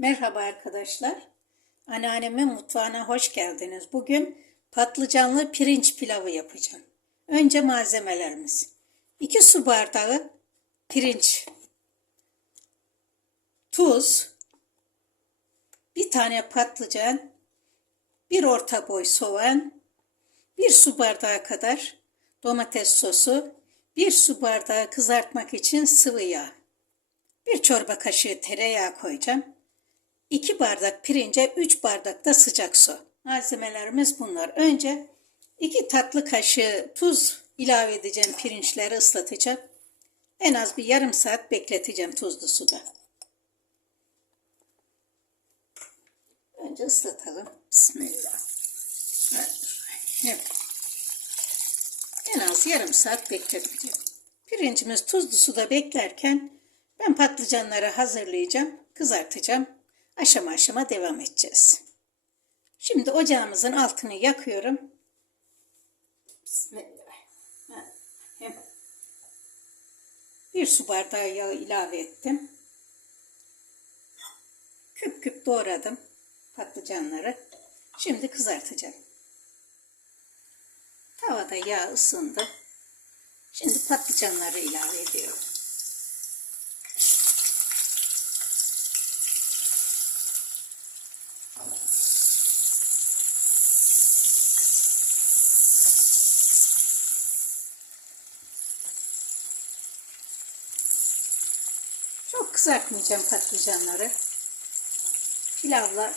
Merhaba arkadaşlar. Anneannemin mutfağına hoş geldiniz. Bugün patlıcanlı pirinç pilavı yapacağım. Önce malzemelerimiz. 2 su bardağı pirinç, tuz, bir tane patlıcan, bir orta boy soğan, bir su bardağı kadar domates sosu, bir su bardağı kızartmak için sıvı yağ. Bir çorba kaşığı tereyağı koyacağım. 2 bardak pirince 3 bardak da sıcak su. Malzemelerimiz bunlar. Önce 2 tatlı kaşığı tuz ilave edeceğim pirinçleri ıslatacağım. En az bir yarım saat bekleteceğim tuzlu suda. Önce ıslatalım. Bismillah. Evet. En az yarım saat bekleteceğim. Pirincimiz tuzlu suda beklerken ben patlıcanları hazırlayacağım, kızartacağım. Aşama aşama devam edeceğiz. Şimdi ocağımızın altını yakıyorum. Bismillahirrahmanirrahim. Bir su bardağı yağ ilave ettim. Küp küp doğradım patlıcanları. Şimdi kızartacağım. Tavada yağ ısındı. Şimdi patlıcanları ilave ediyorum. Çok kızartmayacağım patlıcanları. Pilavla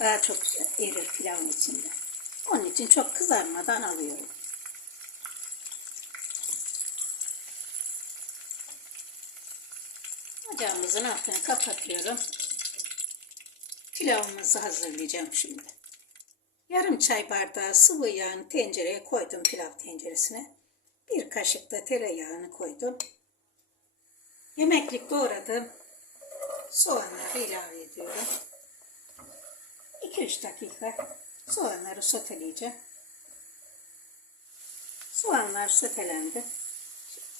daha çok erir pilavın içinde. Onun için çok kızarmadan alıyorum. Ocağımızın altını kapatıyorum. Pilavımızı hazırlayacağım şimdi. Yarım çay bardağı sıvı yağını tencereye koydum pilav tenceresine. Bir kaşık da tereyağını koydum. Yemeklik doğradım. Soğanları ilave ediyorum. 2-3 dakika soğanları soteleyeceğim. Soğanlar sotelendi.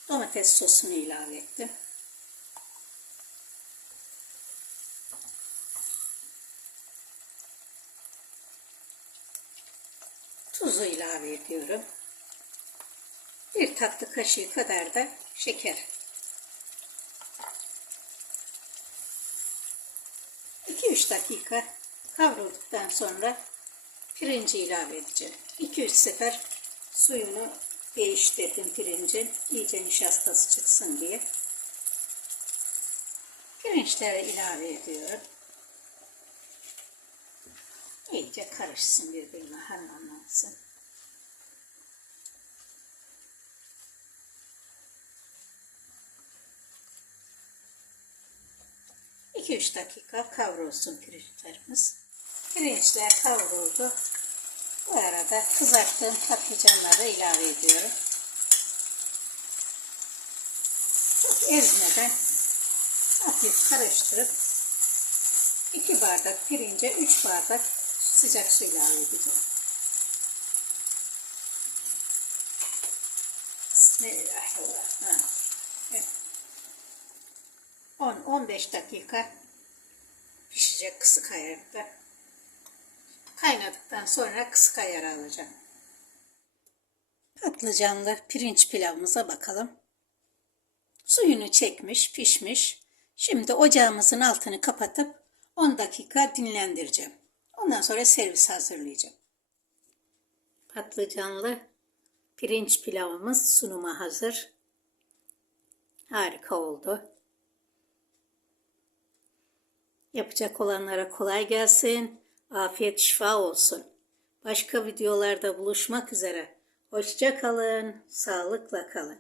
Domates sosunu ilave ettim. Tuzu ilave ediyorum. Bir tatlı kaşığı kadar da şeker. 2-3 dakika kavrulduktan sonra pirinci ilave edeceğim. 2-3 sefer suyunu değiştirdim pirincin. iyice nişastası çıksın diye. Pirinçleri ilave ediyorum. İyice karışsın birbirine harmanlansın. İki üç dakika kavrulsun pirinçlerimiz. Pirinçler kavruldu. Bu arada kızarttığım patlıcanları ilave ediyorum. Çok ezmeden hafif karıştırıp 2 bardak pirince 3 bardak sıcak su ilave edeceğim. Bismillahirrahmanirrahim. 10-15 dakika pişecek kısık ayarda. Kaynadıktan sonra kısık ayara alacağım. Patlıcanlı pirinç pilavımıza bakalım. Suyunu çekmiş, pişmiş. Şimdi ocağımızın altını kapatıp 10 dakika dinlendireceğim. Ondan sonra servis hazırlayacağım. Patlıcanlı pirinç pilavımız sunuma hazır. Harika oldu. Yapacak olanlara kolay gelsin. Afiyet şifa olsun. Başka videolarda buluşmak üzere. Hoşça kalın, sağlıkla kalın.